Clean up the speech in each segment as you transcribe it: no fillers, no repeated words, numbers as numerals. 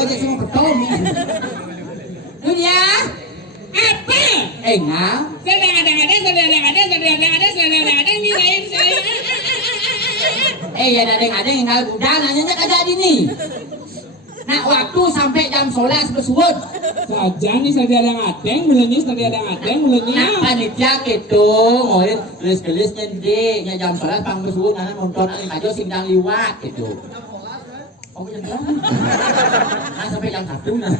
aja semua betul nih. Dunia apa? Enggak. Sedang nyirain saya. Ya ada yang nggak udah nanya kagak ini. Nah waktu sampai jam 11 bersebut. Saja nih sadar ngadeng, melenis sadar ngadeng, melenis. Nah panitia gitu, ngomongin gelis-gelisnya di jam 11 pang bersebut karena nonton aja sindang liwat gitu. Oh jam berapa? Nah sampai jam 1 nah.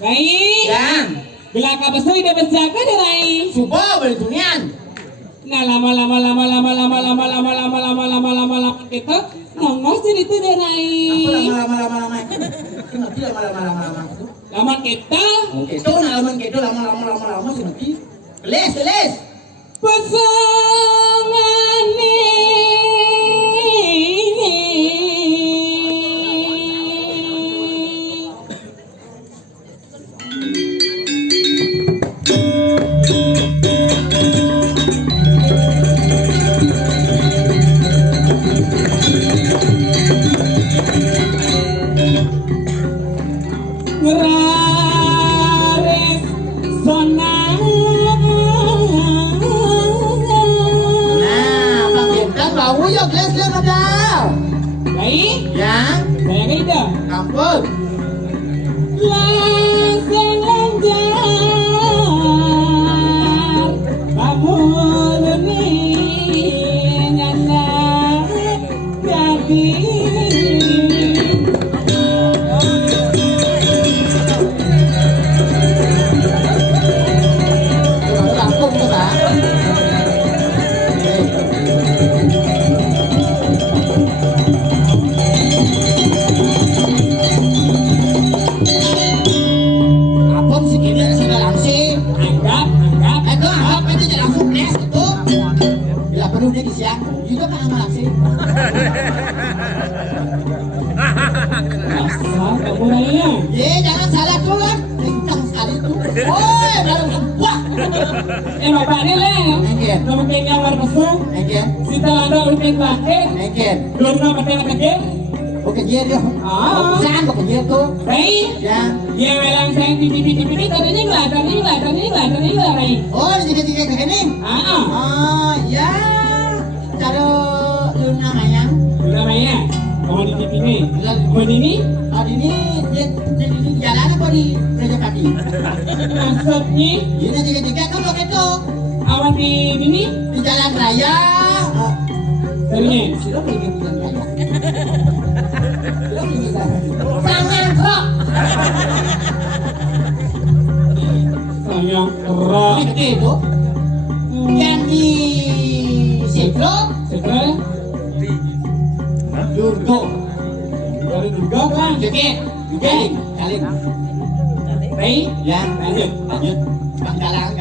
Baik. Yang belaka besar tidak berjaga deh baik. Subuh beli dunian. Nah lama kita nongos jadi itu deh naik. Lama. Ngerti lama itu. Lama kita. Oke, itu lama sih ngerti. Gelis. Pasangan ngerares sonang. Nah, Bang Bintang bau yuk gelis ada. Baik. Yang Saya kira. kampus. Langsung lancar kamu ini nyana jadi. Langsung tuh Bang. Apun sih kini sudah langsing. Anggap. Itu anggap aja jadi langsung nes itu. Bila perlu dia di siang. Juga kan amal langsing. Asal kamu nanya. Jangan salah tuh kan. Kencang sekali tuh. Woi, baru sebuah. Bapak ini leh. Nengken. Nama kayaknya war mesum. Nengken. Sita lada ulitin bahir. Nengken. Belum nama kaya. Oke dia dia. Saan kok dia tuh. Baik. Ya. Dia melang sayang tipi tadinya enggak, baik. Oh, tiga begini. Ya. Cara lu namanya. Namanya. Mau di tipi ini. Mau ini? Oh, ini dia di jalan apa di Raja Pati? Maksudnya Ini tiga kan lo itu awan di ini? di jalan raya. Serinya. Silo pergi di jalan raya. Silo pergi di jalan. Sangat kok. Sayang kerak. Itu yang di Sekro Sekre. Durgo. Dari juga kan. Oke, Galing. Baik. Ya, Lanjut. Bang Galang.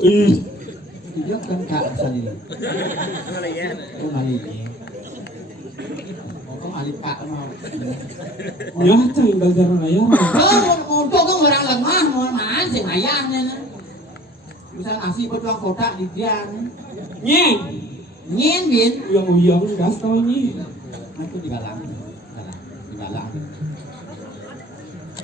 Dia kan kak asal ini. Oh mali ini. Oh mali pak mau. Ya, cang gara-gara ayah. Untuk orang lemah, mau makan sih ayahnya. Bisa nasi berjuang kotak di dia. Nyeng. Nyen bin. Uyang-uyang gas tau ini. Itu digalang. Digalang.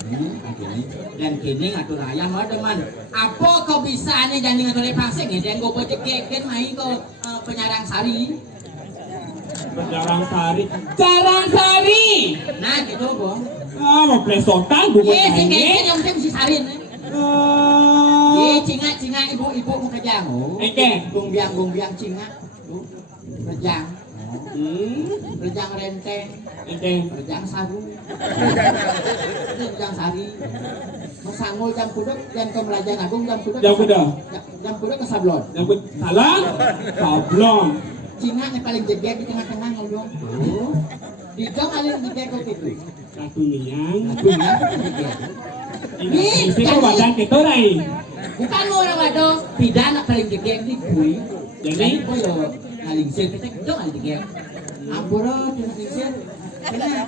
Ini akhirnya. Dan kini ngatur ayam ada man. Apa kau bisa nih jangan ngatur pasang ya? Dan kau pecek kan main kau penyarang sari. Jarang sari. Jarang sari. Nah gitu bong. Mau plesotan bukan Iya, ini. sih yang mesti sarin. Iya, cinga ibu mau kejang. Oke. Gumbiang cinga. Rejang. Rejang renteng. Oke. Rejang sagu. Rejang sari. Masangul jam kuduk dan kemelajan agung jam kuduk. Jam kuduk ke sablon. Yang salah. Sablon. Cinga yang paling jeger di tengah-tengah ngomong. Di jam paling jeger kau gitu. Satu niang. Dunia jeger. Ini kok badan kita rai. Bukan orang waduh, pidana paling jeger di kui. Jadi, Oh yo, ngaling sih kita itu ngaling jeger. Ampura, ngaling sih. Kena.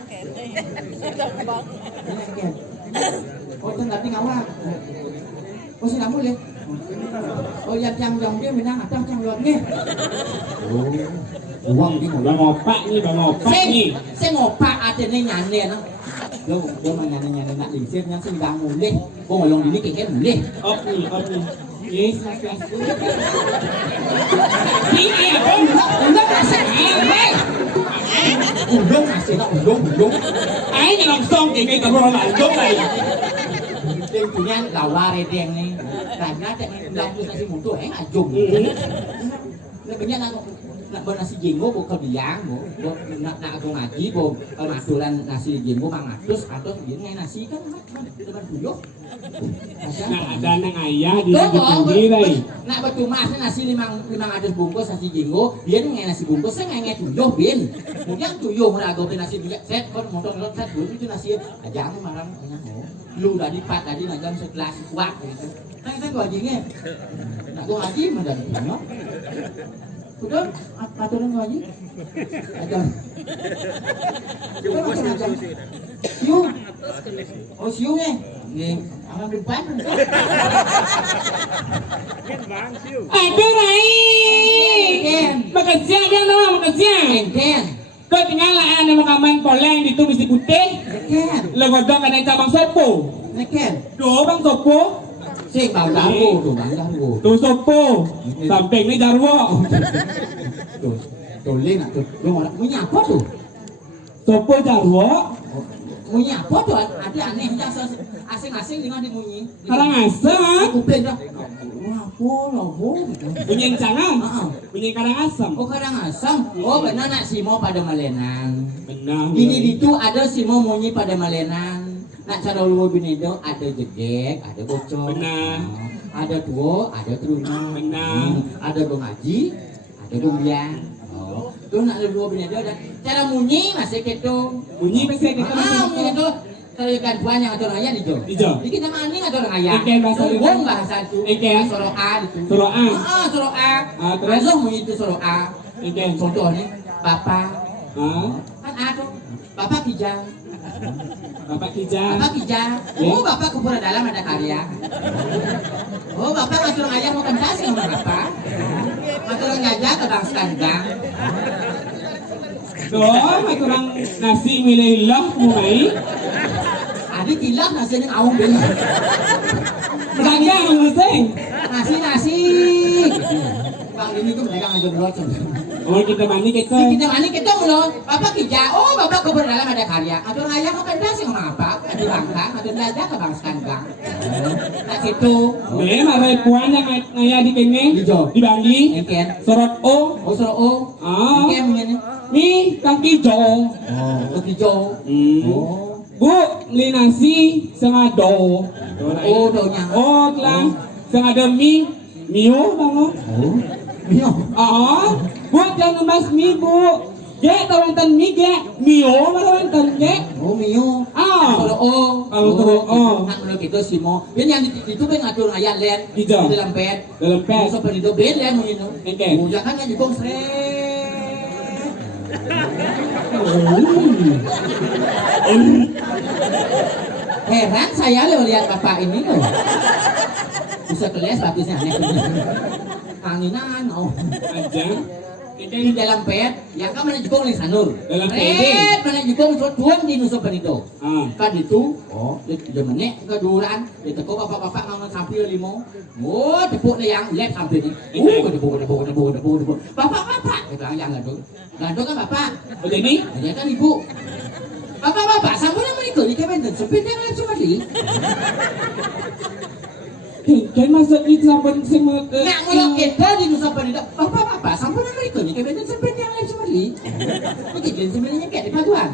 Oh itu nanti ngawak. Oh si namu le. Oh yang dia menang atau yang luar ni. Oh, uang ni bang opak nih. Saya ngopak ada ni nyanyi no. Dia nyanyi nak lincir yang sedang mulih. Kau ngolong ini kekeh mulih. Op nih. Yes. Ini apa? Udah kasih. Udah kasih nak udah. Ai langsung ini terus lanjut lagi. Dia punya lawar redeng ni. Karena tak bilang tu nasi mutu ajung. Lebihnya nak nasi jenggo bukan biang, nak aku ngaji, maturan nasi jenggo mangatus atau begini nasi kan teman tuyuk. Nah ada nang ayah di pinggir. Nak betul mas nasi limang atus bungkus nasi jenggo, dia ngai nasi bungkus saya ngai tuyuk bin. Kemudian tuyuk merago nasi biak set, kon motor set dulu itu nasi ajang marang. Lu dah dipat tadi macam sekelas kuat gitu. Kan gua jingnya. Nak gua ngaji mana punya. Sudah aturan gua ngaji. Ajar. Siu. Oh siu ni. Ni, aman depan. Ada rai. Makasih dia no, makasih. Ken. Kau tinggal lah ada makaman poleng di tu mesti putih. Ken. Legodong kan yang cabang sopo. Ken. Do bang sopo. Sing bang daru tu bang daru. Tu sopo. Samping ni jarwo. Tu lin tu. Lu orang punya apa tu? Sopo jarwo. Punya apa tu? Ada aneh yang asing-asing dengan di munyi. Karang asam. Kuping dah. Apa lah Punya cangang. Punya karang asam. Oh kadang asam. Oh benar nak simo pada malenan. Benar. Ini itu ada simo munyi pada malenan. Nak cara lu binedo ada jedek, ada bocor. Benar. Ada tua, ada teruna. Benar. Ada gongaji, ada gombiang. Oh, tu nak lu binedo ada cara munyi masih keto. Bunyi pasti kita Munyi itu terikan buahnya atau raya di jo. Jadi kita maning atau raya. Ikan bahasa Wong bahasa itu. Ikan. Soroa itu. Soroa. Soroa. Terus? Aduh munyi itu soroa. Ikan. Contohnya bapak. Kan aku bapak kijang. Bapak kijang. Bapak kijang. Oh bapak kubur dalam ada karya. Oh bapak ngatur ayah mau pentas sama bapak. Ngatur gajah ke bang standang. Maturang nasi milih mulai. Adik tilak nasi yang awam beli. Beragam nasi. Nasi. Bang ini tuh mereka ngatur rocon. Oh kita mandi kita. Kita mandi kita mulon. Bapak kijang. Oh bapak kubur dalam ada karya. Ngatur ayah mau pentas sama bapak. Di bangka. Ngatur gajah ke bang standang. Nah gitu. Marai puan yang ngaya di kene. Dibagi. Eken. Sorot O. Oh soro O. Eken begini. Ni kaki jo. Oh hijau. Oh. Bu, beli nasi sengado. Oh donya. Oh telang sengado mie. Mio bango. Oh. Mio. Bu jangan ngemas mie bu. Ge tau enten mi ge. Mio mah enten ge. Oh Mio. Kalau nang lo gitu si Mo. Ben yang itu ben ngatur ayat len di dalam pet. Dalam pet. So penito ben len mo yun. Oke. Udah kan yang jepong sret. Heran saya loh lihat bapak ini loh. Bisa keles bapisnya aneh. Anginan, oh. Aja. Di dalam pet, yang kan mana jepong lisanur. Dalam pet. Mana jepong tuan di nusa penito. Kan itu, di menek keduran, di teko bapak-bapak ngomong sampil limo. Oh, tepuk na yang lep sampil ni. Tepuk. Bapak-bapak, itu yang ngadu. Ngadu kan bapak. Oh jadi? Dia kan ibu. Bapak-bapak, sampun yang menikah di kementerian sepeda yang lep cuma di. Kayak masuk itu sampai semua ke. Nggak ngulok kita di nusa penito. Bapak-bapak, sampun yang menikah di kementerian sepeda yang lep cuma di. Begitu sebenarnya kayak di paduan.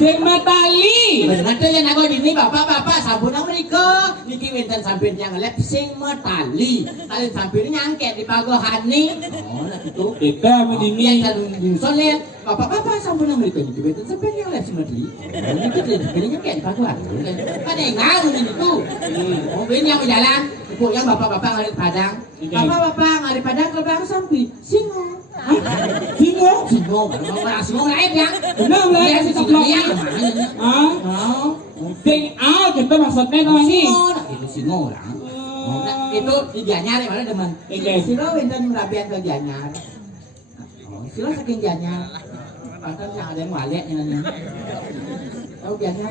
Kayak matali. Benar tuh yang aku ini bapak-bapak sampun yang menikah di kementerian samping yang lep sing metali. Kalian samping nyangket di pagohani. Oh, nah itu. Kita begini. Yang kan di nusa lihat. Bapak-bapak sampun yang menikah di kementerian samping yang lep sing metali. Ini tuh sebenarnya kayak di paduan. Kan yang ngawin itu. Oh, ini yang berjalan. Ibu yang bapak-bapak ngarit padang. Bapak-bapak ngarit padang ke belakang samping. Singo. Singo lain yang. Benar lah. Iya, singo yang. Sing kita maksudnya tuh ini. Singo lah. Itu di Gianyar ya mana teman. Silo winten merabian ke Gianyar. Silo saking Gianyar. Bahkan yang ada yang walek nanya. Tahu Gianyar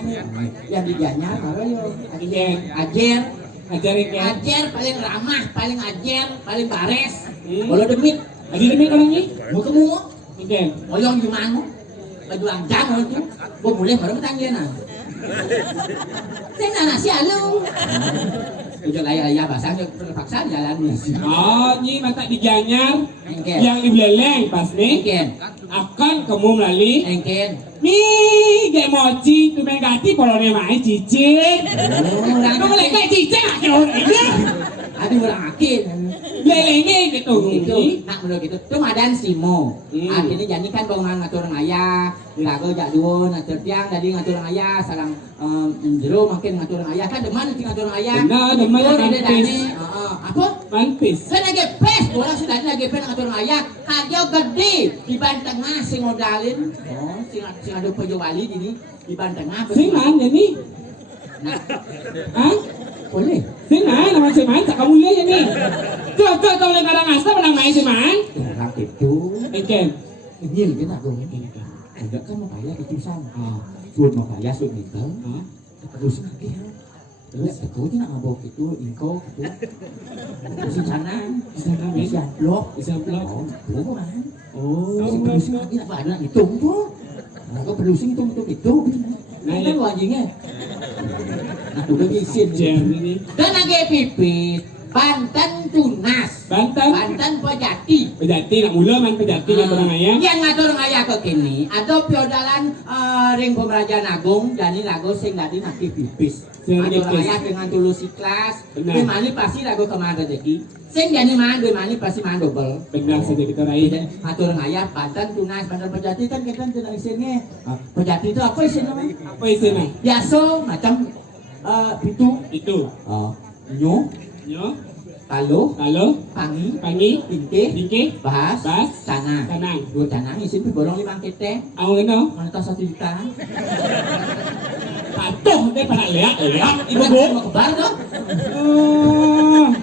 yang di Gianyar mana yo? Ajer paling ramah, paling ajer, paling bares. Kalau demit. Adi demi orangnya? Mau ketemu? Oke. Oyong gimana? Baju lanjang itu. Gua boleh baru ketanggihan. Saya nasi alung. Udah laya-laya basah, terpaksa jalan nih. Oh, ini mata di Gianyar. Yang di Beleleng pas nih. Akan kamu melalui. Mi, gak mochi, tu megati polone main cicing. Kamu boleh kayak cicing aja orang ini. Aduh orang akin. Belelengnya gitu. Nak menurut gitu. Itu madan simo. Akhirnya jadi kan bangunan ngatur ayah. Lagu jak dua ngatur tiang. Jadi ngatur ayah. Salang jero makin ngatur ayah. Kan deman nanti ngatur ayah. Nah, deman manpis. Apa? Manpis. Saya lagi pes. Orang sudah lagi pes ngatur ayah. Kagak gede. Di ban tengah sing modalin. Oh, sing ada pejawali ini. Di ban tengah. Sing man jadi. Nah. Hah? Boleh. Sing man, nama si man. Tak kamu lihat ya nih. Tuh, kalau yang kadang asal menang main si man. Orang itu. Oke. Ini lagi nak dong. Enggak kan mau bayar itu sama. Suruh mau bayar suruh nikah. Terus lagi. Terus itu nak ngabok itu ingko itu. Terus sana bisa blok. Oh, bukan. Si produsing lagi nak ada hitung tuh. Kau produsing hitung. Nah, itu anjingnya. Nah, udah izin. Dan lagi pipit. Banten Tunas. Banten Pejati. Pejati nak mula man Pejati nak orang ayah. Yang ngatur ayah ke kini. Ada piodalan ring Pemerajan Agung dan ini lagu sing tadi nanti pipis. Ngatur ayah dengan tulus ikhlas. Demani pasti lagu kemana rezeki. Sing jadi mana demani pasti mana double. Benar saja kita raih. Ngatur ayah Banten Tunas Banten Pejati kan kita tidak isinya. Pejati itu apa isinya? Apa isinya? Biasa macam itu. Nyo, Kalo, Pangi, Pinte, Bahas, Canang. Dua canang isi borong 5 kete. Aku kena. Mana tahu 1 juta. Patuh deh pada lihat. Ibu mau kebar dong.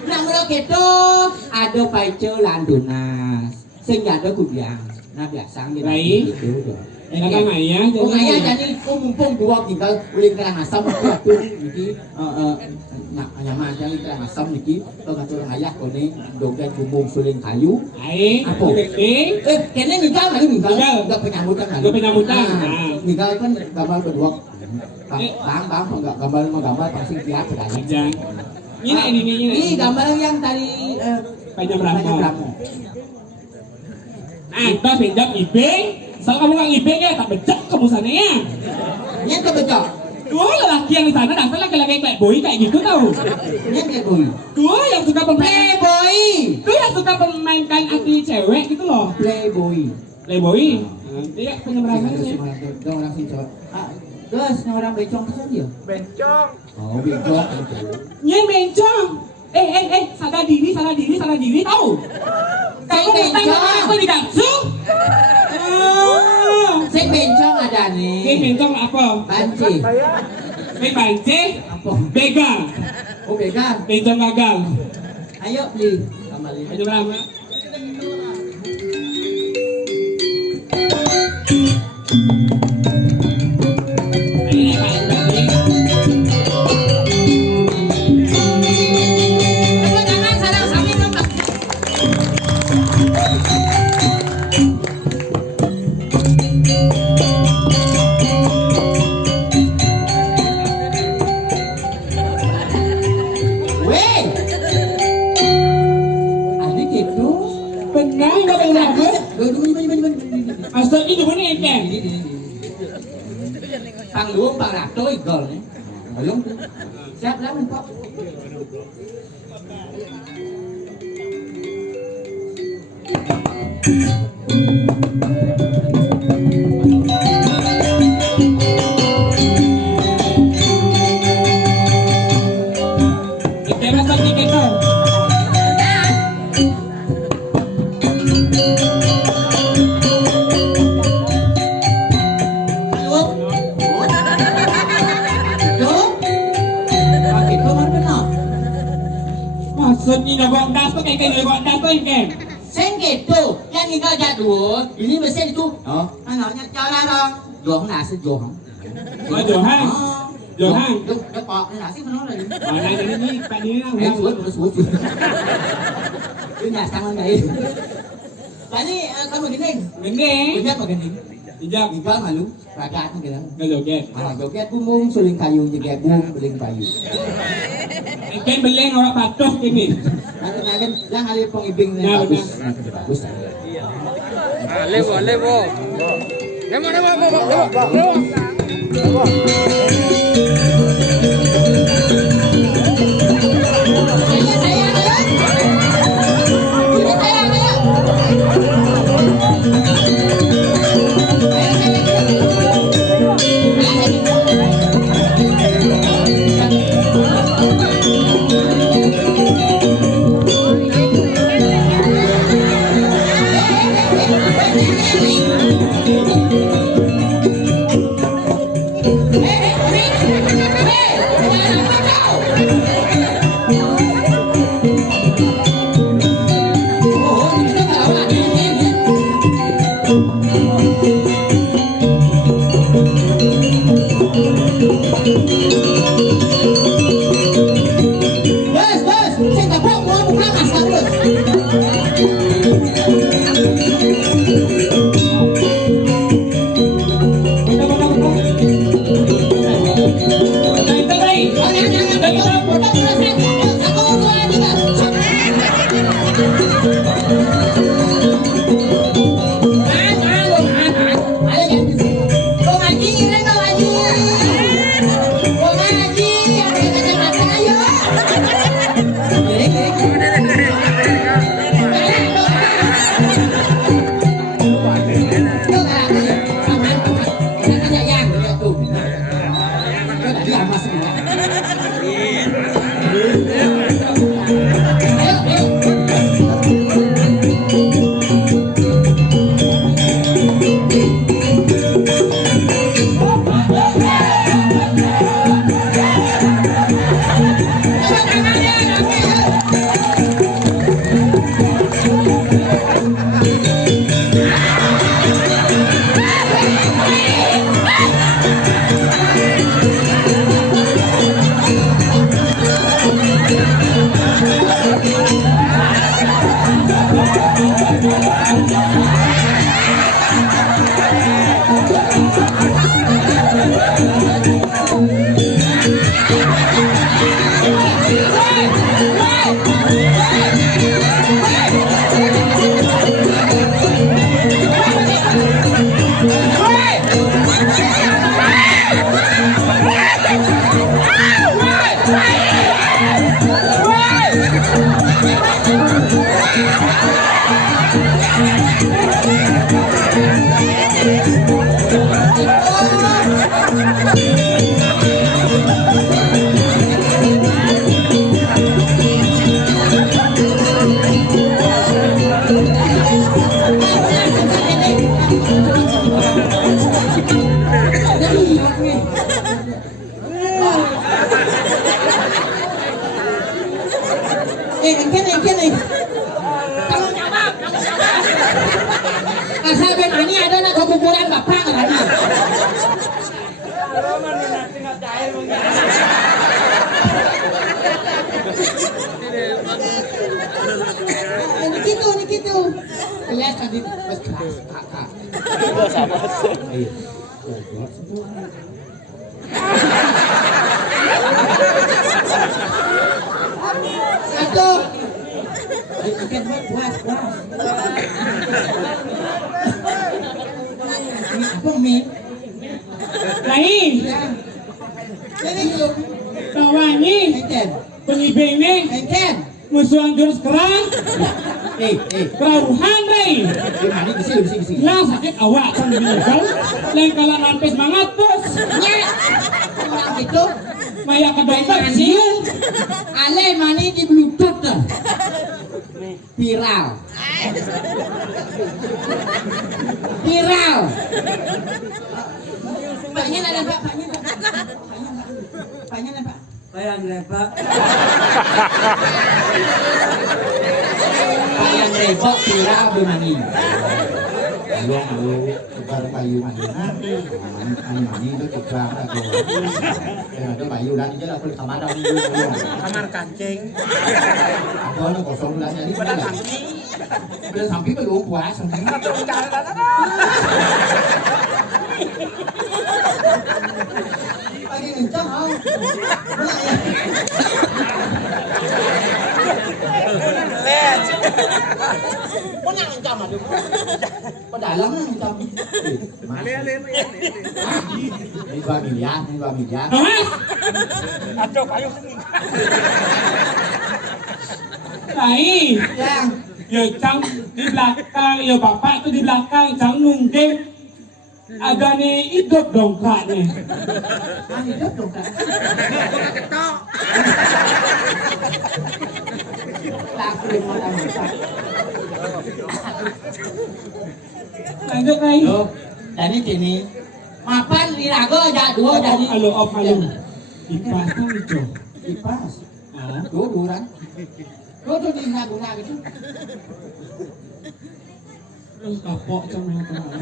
Nah menurut itu ada paice landunas. Sing ada kudiang. Nah biasa gitu. Kadang ayah. Oh ayah jadi mumpung dua tinggal uling kerang asam itu niki nyaman jadi kerang asam niki pengatur ayah kone dogen bumbung suling kayu. Apa? Kene nikah lagi nikah penyambutan. Nikah kan gambar berdua. Bang enggak gambar pasti tiap pedanya. Ini gambar yang tadi Panjang Brahmo. Nah, kita pinjam ibing. Soal kamu kang ibing ya, tak becek kamu sana ya. Yang kebecok. Dua lelaki yang di sana dasar laki-laki playboy kayak gitu tau. Yang playboy. Dua yang suka playboy. Dua yang suka memainkan hati cewek gitu loh. Playboy. Iya, penyeberangan ya. Orang sih coba. Terus orang bencong itu dia. Bencong. Oh, bencong. Nyai bencong. Sadar diri tahu. Saya Kamu utang sama bencong. aku di Gatsu? Saya bencong ada nih. Nyai bencong apa? Banci. Nyai banci? Apa? Begal. Oh, begal. Bencong gagal. Ayo beli. Kembali. Penyeberangan. Weh. Adik itu. Benar nggak benar? Asal itu benar kan? Pang luông pang rạc trôi gờ này. Ở luông. Xếp lắm không có. Kita rasa ni kita. Maksudnya nak buat das tu kan buat das tu kan? Sen gitu, yang tinggal jadul, ini mesin itu. Oh, anaknya jalan dong. Jual nasi sih jual. Oh, Johan. Johan. Dia pak nasi mana lagi? Mana ni Pak ni lah. Suốt. Ini nasi tangan dari. Tadi kamu gini, Benar. kerja apa gini? Ijab. Tinggal malu, rakyat gitu. Kau joget. Joget bumung, suling kayu, juga bum, suling kayu. Kan beleng orang patuh kini. Nanti yang kali pengibing Ya, bagus. benar. Bagus. Lewo. Lewo. Bos, saya tak mau pulang asal bos. Wow! gitu. Kelihatan di bos keras kakak. Ayo. Satu. Ikan puas. Apa mie? Lain. Ini yuk. Tawani. Enten. Pengibing ni. Enten. Musuhan jurus kerang. Kerawuhan ray. Gimana bisi. Lah sakit awak kan binatang. Lain kalau nampes mangatos. Orang itu. Maya ke dokter siu. Ale mani di bluetooth dah. Viral. Paknya ada Pak. Paknya apa? Bayang Pak. Payang rebok viral bimani. Malu tukar bayu mani. Mani itu tukar aku. Ada bayu dan dia aku kamar dong. Kamar kancing. Aku nak kosong bulan jadi mana? Udah sampai belum puas sampai. Pagi kencang au. Let. Kau nak kencang ada? Dalam lah kita. Ini 2 miliar. Hah? Aduh payung sini. Lain. Yang. Ya cang di belakang, ya bapak itu di belakang, cang nungging. Ada nih hidup dongkrak nih. Hidup dong Kak. Laku dengan orang. Lanjut lagi. Loh, dari sini. Mapan dirago aja dua dari. Halo. Dipasang itu. Kipas. Ah. Duran. Tuh dina-guna gitu. Terus kapok sama yang kemarin.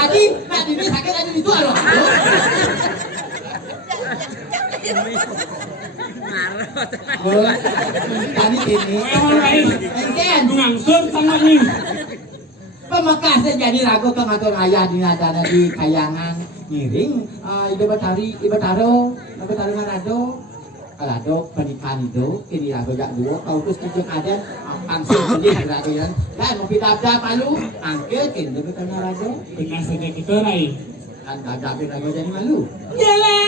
Adi, Pak Dini sakit aja itu loh. Tadi sini. Orang lain. Engken. Mengangsur sama ini. Pemekasnya jadi lagu ke ngatur ayah di acara di kayangan ngiring ibu bataro ngarado kalado pernikahan itu ini lagu jak dua kau terus kijeng ada langsung sedih lagu yang dan mau kita malu angket ibu bataro ngarado Benar saja kita lain. kan ada lagu jadi malu Jalan.